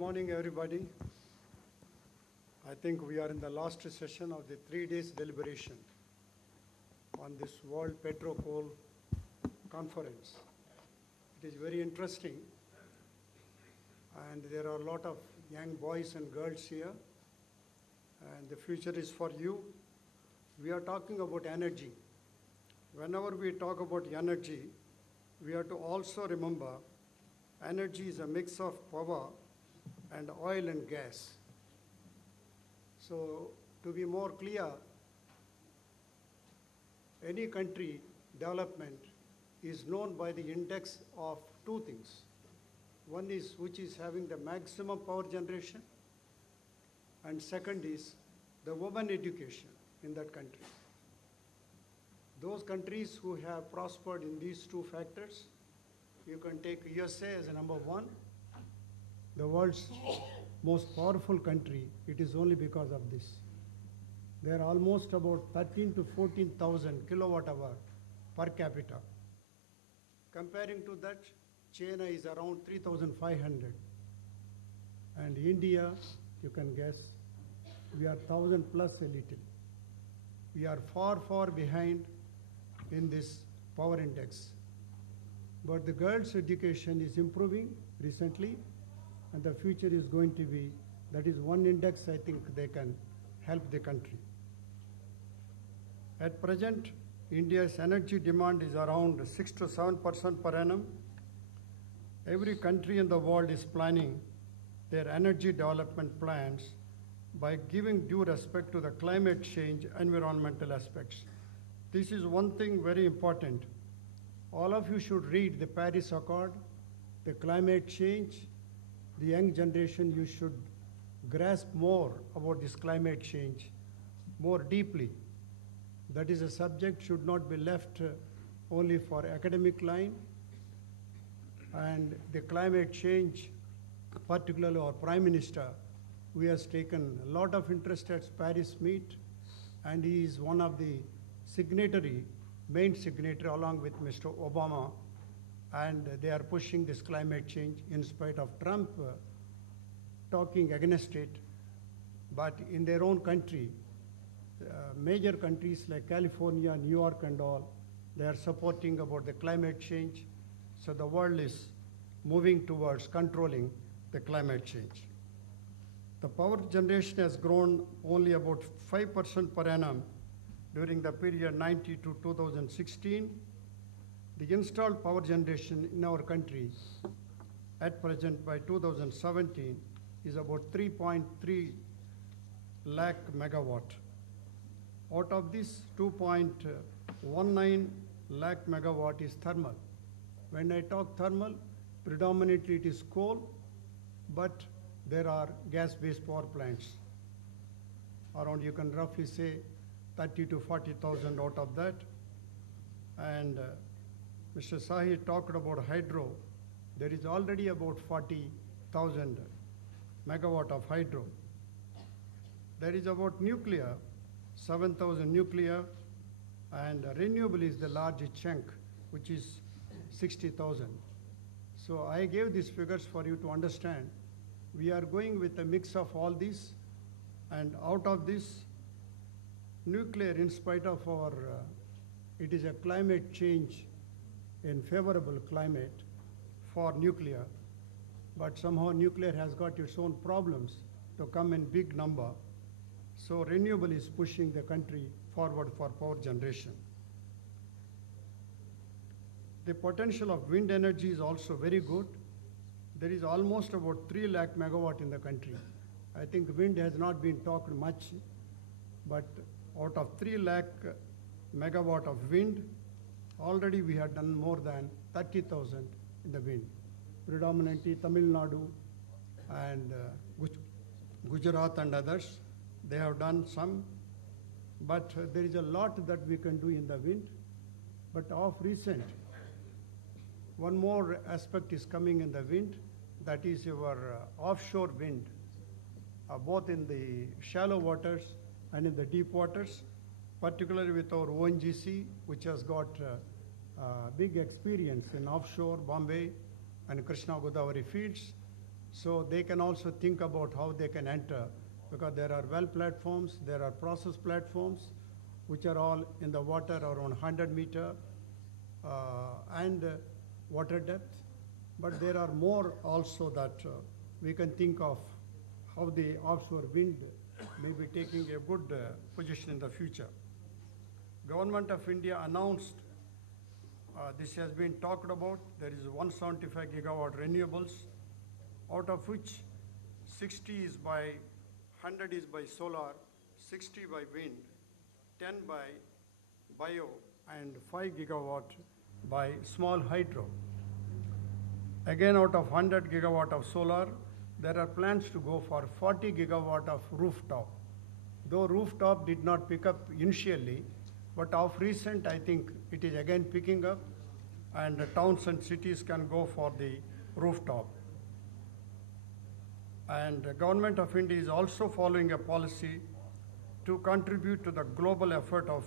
morning, everybody. I think we are in the last session of the 3 days deliberation on this World PetroCoal conference. It is very interesting, and there are a lot of young boys and girls here, and the future is for you. We are talking about energy. Whenever we talk about energy, we have to also remember energy is a mix of power and oil and gas. So to be more clear, any country development is known by the index of two things. One is which is having the maximum power generation, and second is the women education in that country. Those countries who have prospered in these two factors, you can take USA as a number one, the world's most powerful country. It is only because of this. They are almost about 13 to 14,000 kilowatt hour per capita. Comparing to that, China is around 3,500. And India, you can guess, we are 1,000 plus a little. We are far, far behind in this power index. But the girls' education is improving recently, and the future is going to be, that is one index I think they can help the country. At present, India's energy demand is around 6 to 7% per annum. Every country in the world is planning their energy development plans by giving due respect to the climate change environmental aspects. This is one thing very important. All of you should read the Paris Accord, the climate change. The young generation, you should grasp more about this climate change more deeply. That is a subject should not be left only for academic line. And the climate change, particularly our Prime Minister, who has taken a lot of interest at Paris meet, and he is one of the main signatory along with Mr. Obama, and they are pushing this climate change in spite of Trump talking against it. But in their own country, major countries like California, New York and all, they are supporting about the climate change. So the world is moving towards controlling the climate change. The power generation has grown only about 5% per annum during the period 90 to 2016. The installed power generation in our country at present by 2017 is about 3.3 lakh megawatt. Out of this, 2.19 lakh megawatt is thermal. When I talk thermal, predominantly it is coal, but there are gas-based power plants. Around, you can roughly say 30 to 40,000 out of that. And Mr. Sahi talked about hydro. There is already about 40,000 megawatt of hydro. There is about nuclear, 7,000 nuclear, and renewable is the largest chunk, which is 60,000. So I gave these figures for you to understand. We are going with a mix of all these, and out of this, nuclear, in spite of our, it is a climate change in favorable climate for nuclear, but somehow nuclear has got its own problems to come in big number. So renewable is pushing the country forward for power generation. The potential of wind energy is also very good. There is almost about 3 lakh megawatt in the country. I think wind has not been talked much, but out of 3 lakh megawatt of wind, already we have done more than 30,000 in the wind. Predominantly Tamil Nadu and Gujarat and others, they have done some, but there is a lot that we can do in the wind. But of recent, one more aspect is coming in the wind, that is your offshore wind, both in the shallow waters and in the deep waters, particularly with our ONGC, which has got big experience in offshore Bombay and Krishna Godavari fields. So they can also think about how they can enter, because there are well platforms, there are process platforms, which are all in the water around 100 meter and water depth. But there are more also that we can think of how the offshore wind may be taking a good position in the future. Government of India announced, this has been talked about, there is 175 gigawatt renewables, out of which 60 is by, 100 is by solar, 60 by wind, 10 by bio, and 5 gigawatt by small hydro. Again, out of 100 gigawatt of solar, there are plans to go for 40 gigawatt of rooftop. Though rooftop did not pick up initially, but of recent, I think it is again picking up, and the towns and cities can go for the rooftop. And the Government of India is also following a policy to contribute to the global effort of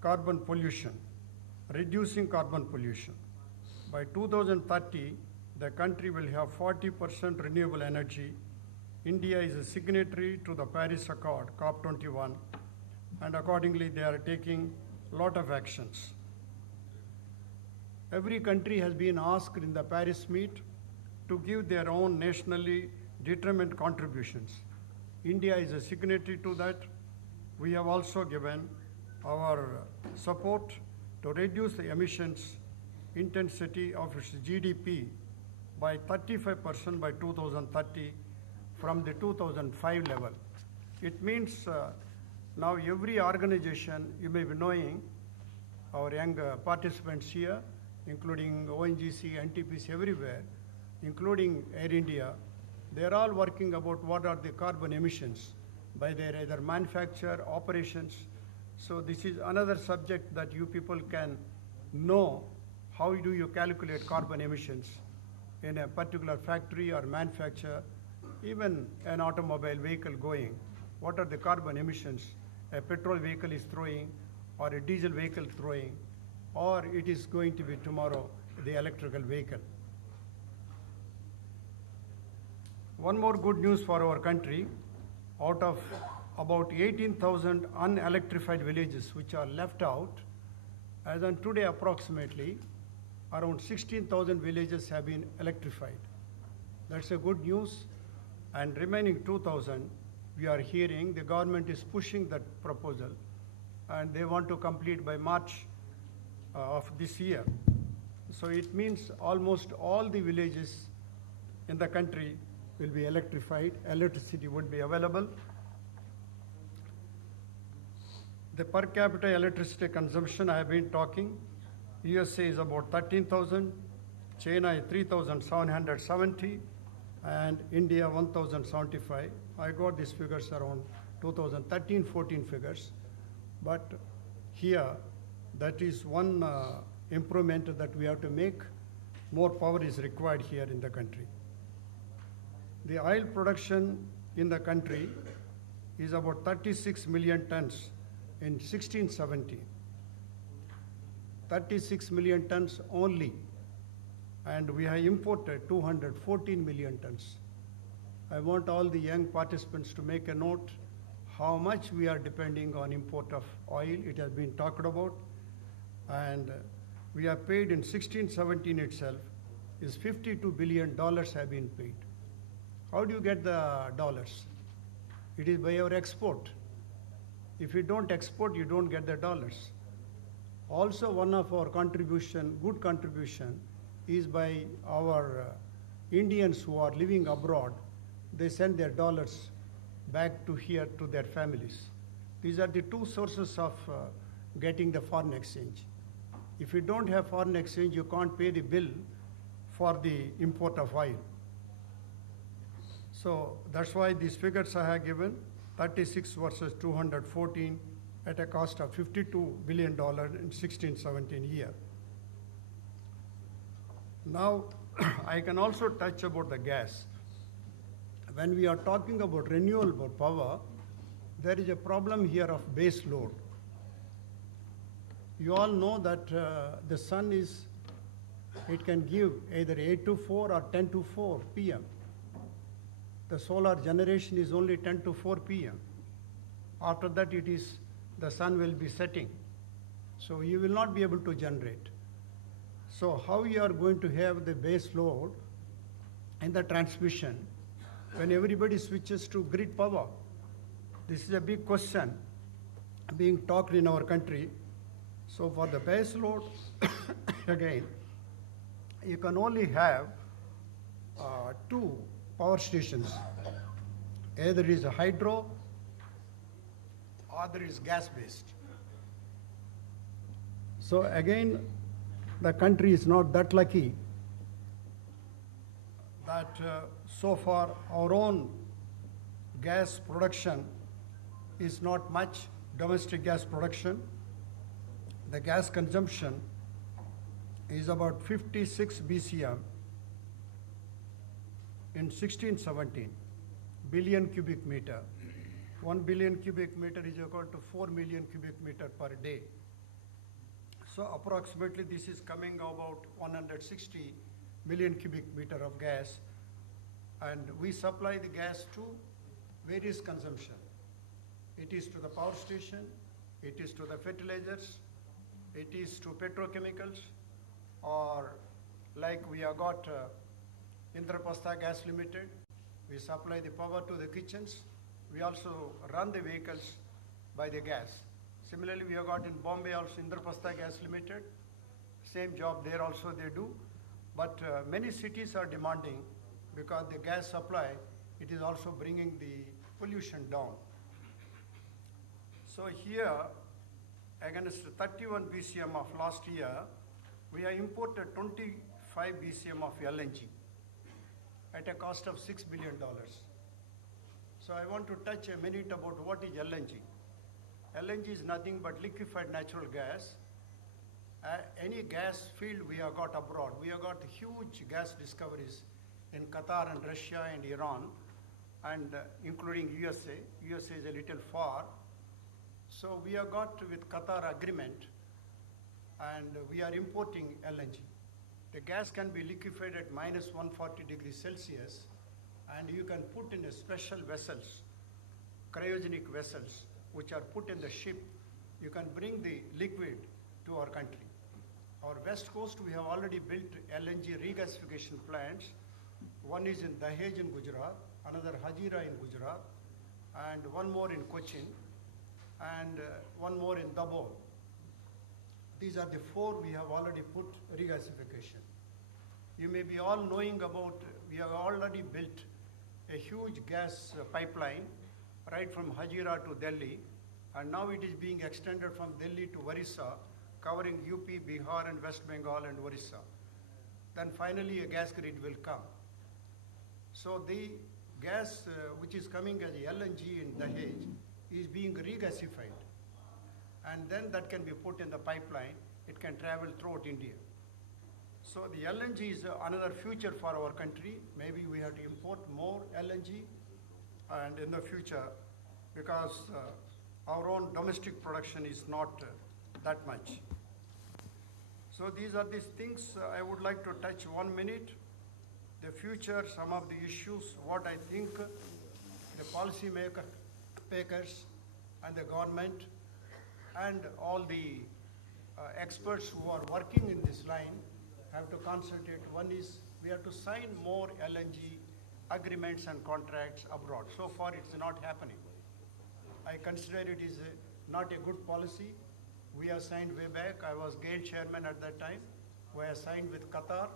carbon pollution, reducing carbon pollution. By 2030, the country will have 40% renewable energy. India is a signatory to the Paris Accord, COP21, and accordingly they are taking a lot of actions. Every country has been asked in the Paris meet to give their own nationally determined contributions. India is a signatory to that. We have also given our support to reduce the emissions intensity of its GDP by 35% by 2030 from the 2005 level. It means now every organization, you may be knowing, our young participants here, including ONGC, NTPC, everywhere, including Air India, they're all working about what are the carbon emissions by their either manufacture, operations. So this is another subject that you people can know how do you calculate carbon emissions in a particular factory or manufacture, even an automobile vehicle going. What are the carbon emissions a petrol vehicle is throwing, or a diesel vehicle throwing, or it is going to be tomorrow the electrical vehicle. One more good news for our country, out of about 18,000 unelectrified villages which are left out, as on today approximately, around 16,000 villages have been electrified. That's a good news. And remaining 2,000, we are hearing the government is pushing that proposal, and they want to complete by March of this year. So it means almost all the villages in the country will be electrified, electricity would be available. The per capita electricity consumption I have been talking, USA is about 13,000, China is 3,770, and India 1,075. I got these figures around 2013-14 figures, but here that is one improvement that we have to make. More power is required here in the country. The oil production in the country is about 36 million tons in 1670. 36 million tons only, and we have imported 214 million tons. I want all the young participants to make a note how much we are depending on import of oil. It has been talked about, and we have paid in 1617 itself is $52 billion have been paid. How do you get the dollars? It is by our export. If you don't export, you don't get the dollars. Also, one of our contribution, good contribution, is by our Indians who are living abroad. They send their dollars back to here to their families. These are the two sources of getting the foreign exchange. If you don't have foreign exchange, you can't pay the bill for the import of oil. So that's why these figures I have given, 36 versus 214 at a cost of $52 billion in 16-17 year. Now, I can also touch about the gas. When we are talking about renewable power, there is a problem here of base load. You all know that the sun is, it can give either 8 to 4 or 10 to 4 p.m. the solar generation is only 10 to 4 p.m. After that, the sun will be setting. So you will not be able to generate. So how you are going to have the base load and the transmission when everybody switches to grid power? This is a big question being talked in our country. So for the base load, again, you can only have two power stations. Either it is a hydro or there is gas-based. So again, the country is not that lucky that so far our own gas production is not much, domestic gas production. The gas consumption is about 56 BCM in 16-17 billion cubic meter. 1 billion cubic meter is equal to 4 million cubic meter per day. So approximately this is coming about 160 million cubic meter of gas, and we supply the gas to various consumption. It is to the power station, it is to the fertilizers, it is to petrochemicals, or like we have got Indraprastha Gas Limited, we supply the power to the kitchens. We also run the vehicles by the gas. Similarly, we have got in Bombay also Indraprastha Gas Limited. Same job there also they do. But many cities are demanding, because the gas supply, it is also bringing the pollution down. So here, against 31 BCM of last year, we have imported 25 BCM of LNG at a cost of $6 billion. So I want to touch a minute about what is LNG. LNG is nothing but liquefied natural gas. Any gas field we have got abroad, we have got huge gas discoveries in Qatar and Russia and Iran, and including USA. USA is a little far. So we have got with Qatar agreement, and we are importing LNG. The gas can be liquefied at minus 140 degrees Celsius, and you can put in a special vessels, cryogenic vessels, which are put in the ship. You can bring the liquid to our country. Our west coast, we have already built LNG regasification plants. One is in Dahej in Gujarat, another Hazira in Gujarat, and one more in Cochin, and one more in Dabhol. These are the four we have already put regasification. You may be all knowing about, we have already built a huge gas pipeline right from Hazira to Delhi, and now it is being extended from Delhi to Orissa, covering UP, Bihar, and West Bengal and Orissa. Then finally a gas grid will come. So the gas which is coming as LNG in Dahej is being regasified, and then that can be put in the pipeline. It can travel throughout India. So the LNG is another future for our country. Maybe we have to import more LNG and in the future, because our own domestic production is not that much. So these are these things I would like to touch 1 minute. The future, some of the issues, what I think the policy makers and the government and all the experts who are working in this line have to concentrate. One is we have to sign more LNG agreements and contracts abroad. So far it's not happening. I consider it is not a good policy. We have signed way back. I was GAIL chairman at that time. We have signed with Qatar,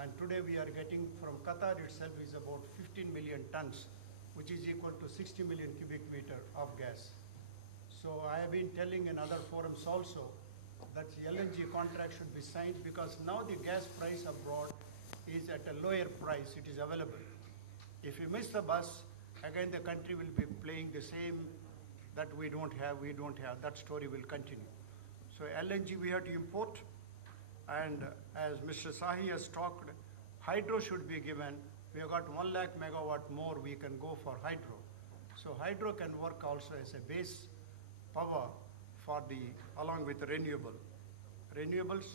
and today we are getting from Qatar itself is about 15 million tons, which is equal to 60 million cubic meter of gas. So I have been telling in other forums also that the LNG contract should be signed, because now the gas price abroad is at a lower price. It is available. If you miss the bus, again the country will be playing the same that we don't have. That story will continue. So LNG we have to import, and as Mr. Sahi has talked, hydro should be given. We have got 1 lakh megawatt more we can go for hydro. So hydro can work also as a base power for along with renewable. Renewables,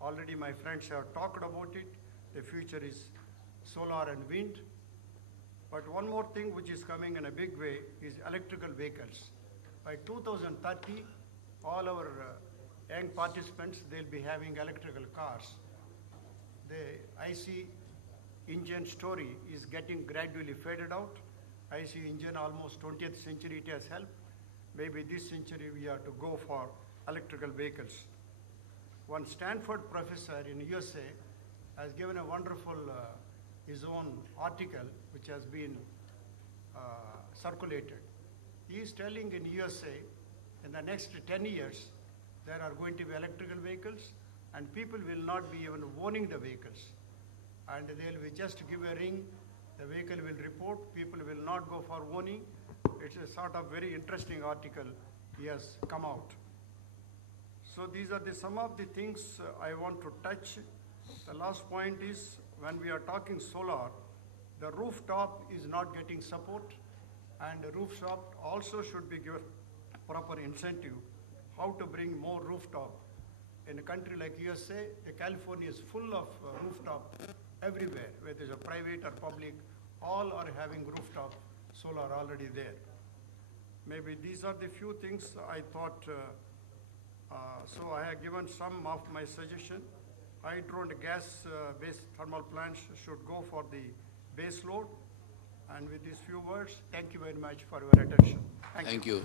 already my friends have talked about it. The future is solar and wind. But one more thing which is coming in a big way is electrical vehicles. By 2030, all our young participants, they'll be having electrical cars. The IC engine story is getting gradually faded out. IC engine almost 20th century it has helped. Maybe this century we have to go for electrical vehicles. One Stanford professor in USA has given a wonderful his own article which has been circulated. He is telling in USA in the next 10 years there are going to be electrical vehicles and people will not be even owning the vehicles. And they'll be just give a ring, the vehicle will report, people will not go for owning. It's a sort of very interesting article he has come out. So these are some of the things I want to touch. The last point is when we are talking solar, the rooftop is not getting support, and the rooftop also should be given proper incentive how to bring more rooftop. In a country like USA, California is full of rooftop everywhere, whether it's a private or public, all are having rooftop solar already there. Maybe these are the few things I thought, so I have given some of my suggestion. Hydro and gas-based thermal plants should go for the base load. And with these few words, thank you very much for your attention. Thank you. Thank you.